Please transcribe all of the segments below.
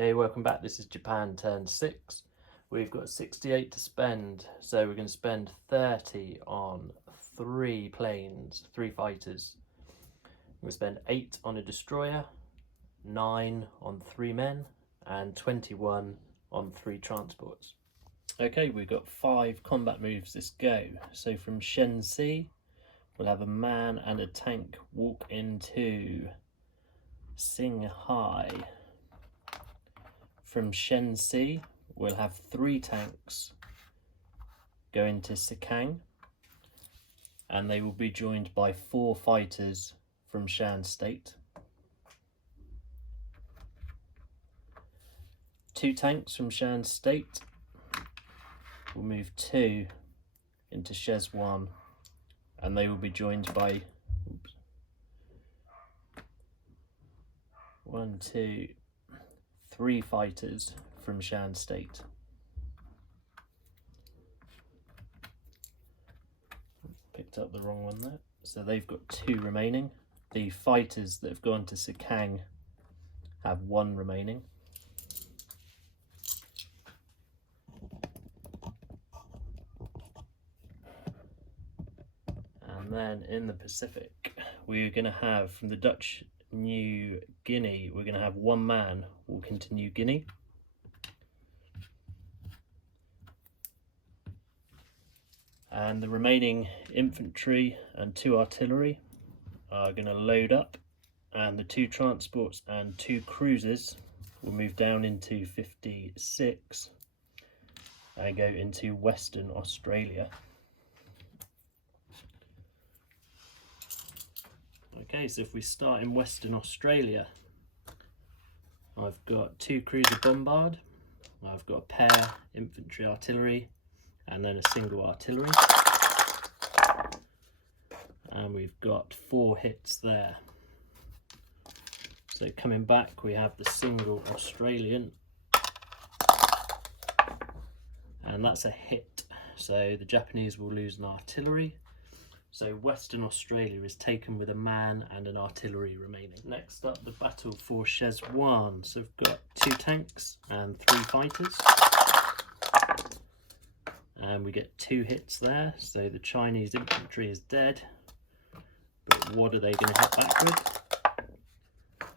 Hey, welcome back. This is Japan Turn 6. We've got 68 to spend, so we're going to spend 30 on 3 planes, 3 fighters. We're going to spend 8 on a destroyer, 9 on 3 men, and 21 on 3 transports. Okay, we've got 5 combat moves this go. So from Shensi, we'll have a man and a tank walk into Singhai. From Shensi, we'll have 3 tanks go into Sikang, and they will be joined by 4 fighters from Shan State. 2 tanks from Shan State will move 2 into Shezwan, and they will be joined by 3 fighters from Shan State. Picked up the wrong one there. So they've got 2 remaining. The fighters that have gone to Sikang have 1 remaining. And then in the Pacific, we're going to have, from the Dutch New Guinea, we're going to have 1 man walk into New Guinea. And the remaining infantry and 2 artillery are going to load up, and the 2 transports and 2 cruisers will move down into 56 and go into Western Australia. Okay, so if we start in Western Australia, I've got 2 cruiser bombard, I've got a pair infantry artillery, and then a single artillery. And we've got 4 hits there. So coming back, we have the single Australian, and that's a hit. So the Japanese will lose an artillery. So Western Australia is taken with a man and an artillery remaining. Next up, the battle for Shezwan. So we've got 2 tanks and 3 fighters. And we get 2 hits there. So the Chinese infantry is dead. But what are they going to hit back with?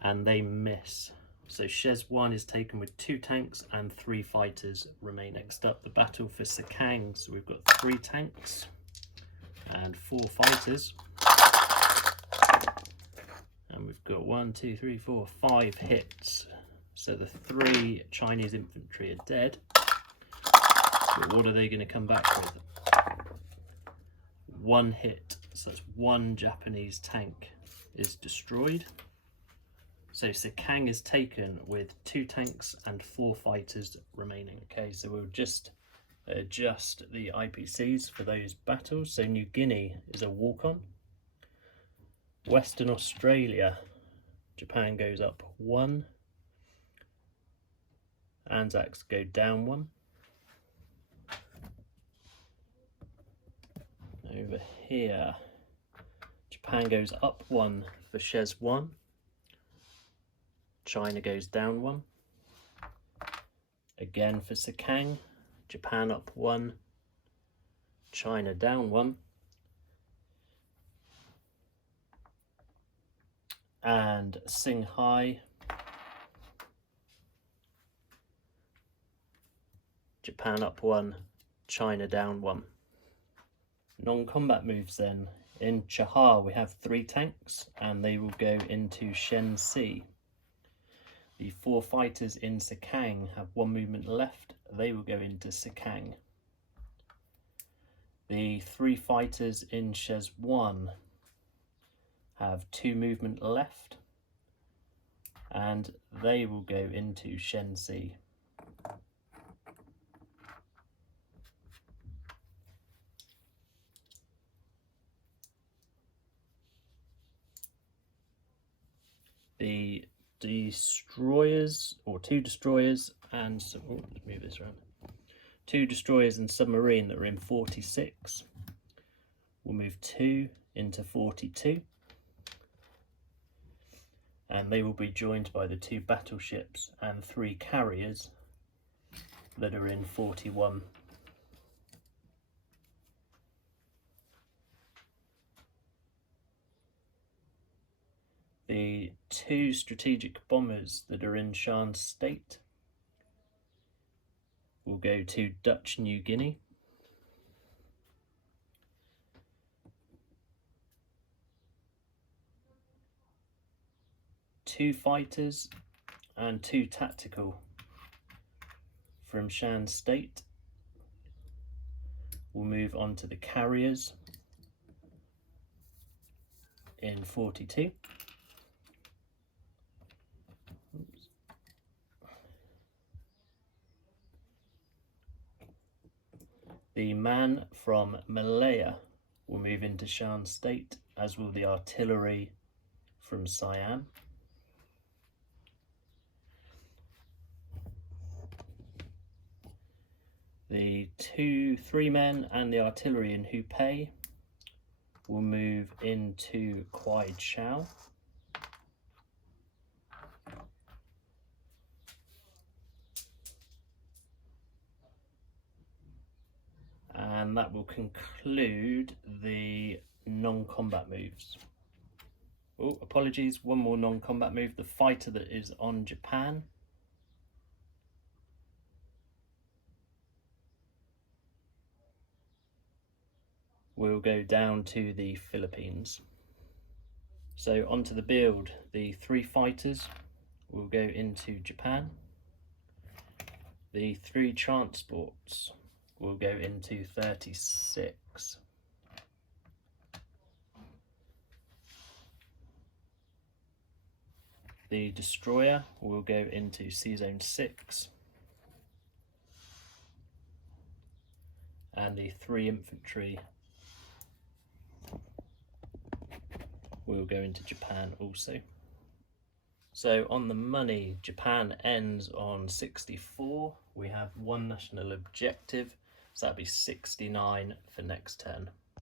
And they miss. So Shezwan is taken with 2 tanks and 3 fighters remain. Next up, the battle for Sikang. So we've got 3 tanks and 4 fighters, and we've got 1, 2, 3, 4, 5 hits. So the 3 Chinese infantry are dead, but what are they going to come back with? 1 hit, so that's 1 Japanese tank is destroyed. So Sikang is taken with 2 tanks and 4 fighters remaining. Okay, so we'll just adjust the IPCs for those battles. So New Guinea is a walk-on. Western Australia, Japan goes up 1. Anzacs go down 1. Over here, Japan goes up 1 for Shezwan. China goes down 1. Again for Sikang, Japan up 1, China down 1. And Singhai, Japan up 1, China down 1. Non-combat moves then. In Chahar we have 3 tanks, and they will go into Shensi. The 4 fighters in Sikang have 1 movement left. They will go into Sikang. The 3 fighters in Shezwan have 2 movement left, and they will go into Shensi. The destroyers, or 2 destroyers and some, let's move this around. 2 destroyers and submarine that are in 46 will move 2 into 42, and they will be joined by the 2 battleships and 3 carriers that are in 41. The 2 strategic bombers that are in Shan's State will go to Dutch New Guinea. Two fighters and 2 tactical from Shan State will move on to the carriers in 42. Oops. The man from Malaya will move into Shan State, as will the artillery from Siam. The 3 men and the artillery in Hupei will move into Kwai Chau. And that will conclude the non-combat moves. Oh, apologies, one more non-combat move. The fighter that is on Japan will go down to the Philippines. So onto the build, the 3 fighters will go into Japan. The 3 transports will go into 36. The destroyer will go into Sea Zone 6. And the 3 infantry will go into Japan also. So on the money, Japan ends on 64. We have 1 national objective, so that'd be 69 for next turn.